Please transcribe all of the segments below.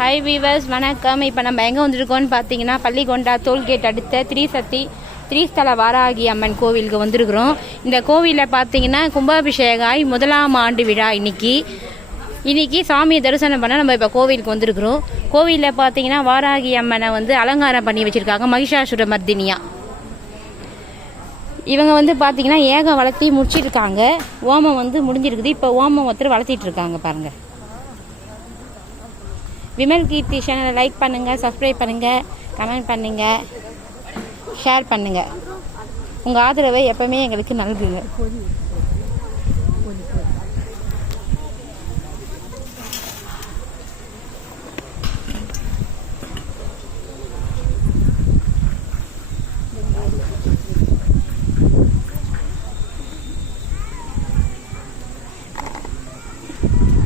Hi viewers, வணக்கம். இப்போ நம்ம எங்கே வந்துருக்கோம்னு பார்த்தீங்கன்னா பள்ளிகொண்டா டோல்கேட் அடுத்த திரிஸ்தல வாராகி அம்மன் கோவிலுக்கு வந்திருக்கிறோம். இந்த கோவிலில் பார்த்தீங்கன்னா கும்பாபிஷேகாய் 1ஆம் ஆண்டு விழா. இன்னைக்கு சாமியை தரிசனம் பண்ண நம்ம இப்போ கோவிலுக்கு வந்திருக்கிறோம். கோவிலில் பார்த்தீங்கன்னா வாராகி அம்மனை அலங்காரம் பண்ணி வச்சுருக்காங்க, மகிஷாசுர மர்தினியா. இவங்க பார்த்தீங்கன்னா ஏகம் வளர்த்தி முடிச்சிருக்காங்க. ஓமம் முடிஞ்சிருக்குது. இப்போ ஓமம் ஒருத்தர் வளர்த்திட்டு இருக்காங்க பாருங்கள். விமல் கீர்த்தி சேனலை லைக் பண்ணுங்கள், சப்ஸ்கிரைப் பண்ணுங்கள், கமெண்ட் பண்ணுங்கள், ஷேர் பண்ணுங்கள். உங்கள் ஆதரவை எப்பவுமே எங்களுக்கு நல்குங்க.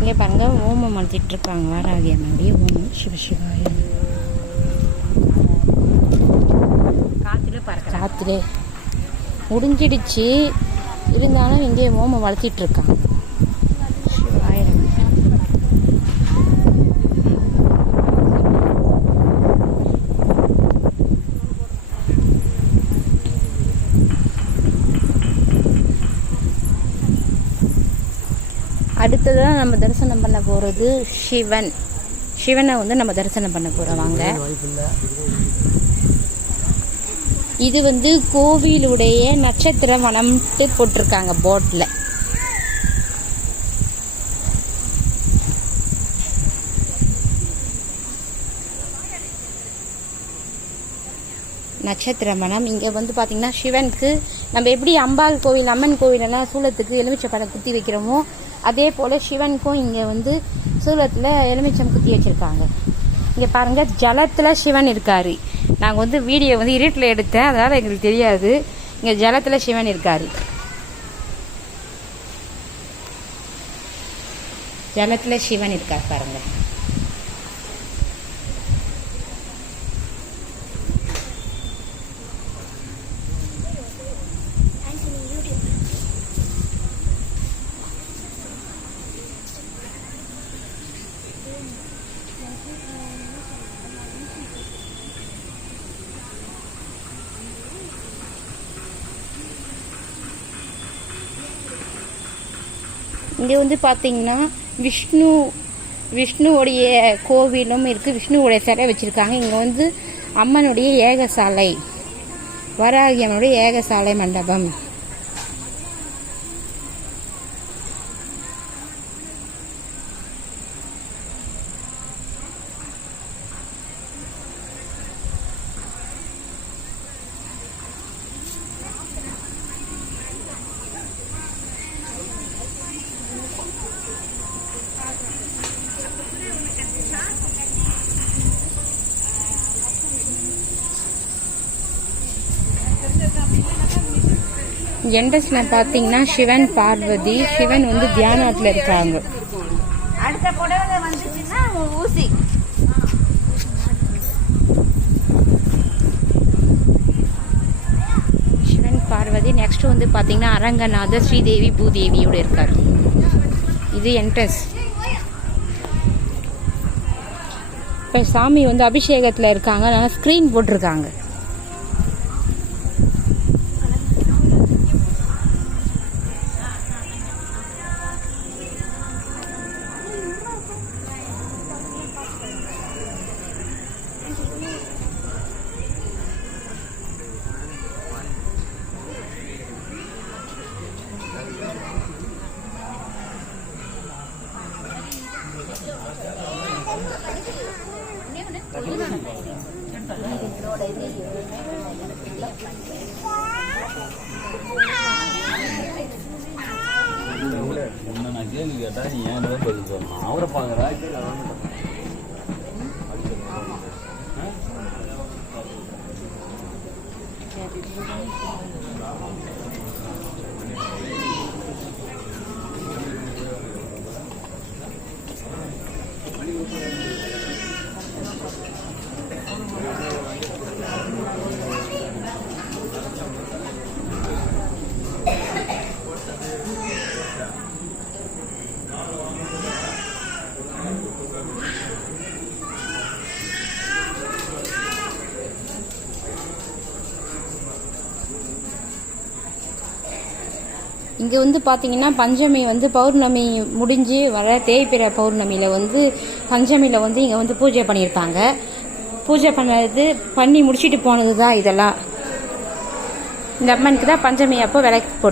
இங்கே பாருங்க, ஓமம் வளர்த்திட்டு இருக்காங்க. வாராகி அம்மனுடைய ஓமம். சிவசிவாய. காத்துல முடிஞ்சிடுச்சு, இருந்தாலும் இங்கே ஓமம் வளர்த்திட்டு இருக்காங்க. அடுத்ததான் நம்ம தரிசனம் பண்ண போகிறது சிவனை நம்ம தரிசனம் பண்ண போகிறோம். வாங்க. இது கோவிலுடைய நட்சத்திர வனம்ட்டு போட்டிருக்காங்க போட்டில். நட்சத்திர மனம். இங்கே பார்த்தீங்கன்னா சிவனுக்கு நம்ம எப்படி அம்பாள் கோவில், அம்மன் கோவிலெல்லாம் சூலத்துக்கு எலுமிச்சை பழம் குத்தி வைக்கிறோமோ, அதே போல் சிவனுக்கும் இங்கே சூலத்தில் எலுமிச்சம் குத்தி வச்சுருக்காங்க. இங்கே பாருங்கள், ஜலத்தில் சிவன் இருக்கார். நாங்கள் வீடியோ இருட்டில் எடுத்தேன், அதனால் எங்களுக்கு தெரியாது. இங்கே ஜலத்தில் சிவன் இருக்கார். ஜலத்தில் சிவன் இருக்கார் பாருங்கள். இங்கே பார்த்தீங்கன்னா விஷ்ணுவோடைய கோவிலும் இருக்குது. விஷ்ணுவோடைய சிலை வச்சுருக்காங்க. இங்கே அம்மனுடைய ஏகசாலை, வராகி அம்மனுடைய ஏகசாலை மண்டபம். என்ட்ரன்ஸ்ல பாத்தீங்கன்னா சிவன் பார்வதி. சிவன் தியானத்துல இருக்காங்க. அடுத்த புடவை வந்துச்சுன்னா ஊசி. சிவன் பார்வதி. நெக்ஸ்ட் பாத்தீங்கன்னா அரங்கநாதர் ஸ்ரீதேவி பூதேவியோட இருக்காரு. இது என்ட்ரன்ஸ். இப்ப சாமி அபிஷேகத்துல இருக்காங்க. அதனால ஸ்கிரீன் போட்டிருக்காங்க. நான் கேள்வி கேட்டா நீ ஏன் பதில் சொல்லணும். அவரை பாக்குறா இங்கே வந்து பார்த்தீங்கன்னா பஞ்சமி வந்து பௌர்ணமி முடிஞ்சு வர தேய்பிறை பௌர்ணமியில் வந்து பஞ்சமியில் வந்து இங்கே வந்து பூஜை பண்ணியிருப்பாங்க. பூஜை பண்ணி முடிச்சுட்டு போனது தான் இதெல்லாம். இந்த அம்மனுக்கு தான் பஞ்சமி அப்போ விளக்கு போடுவோம்.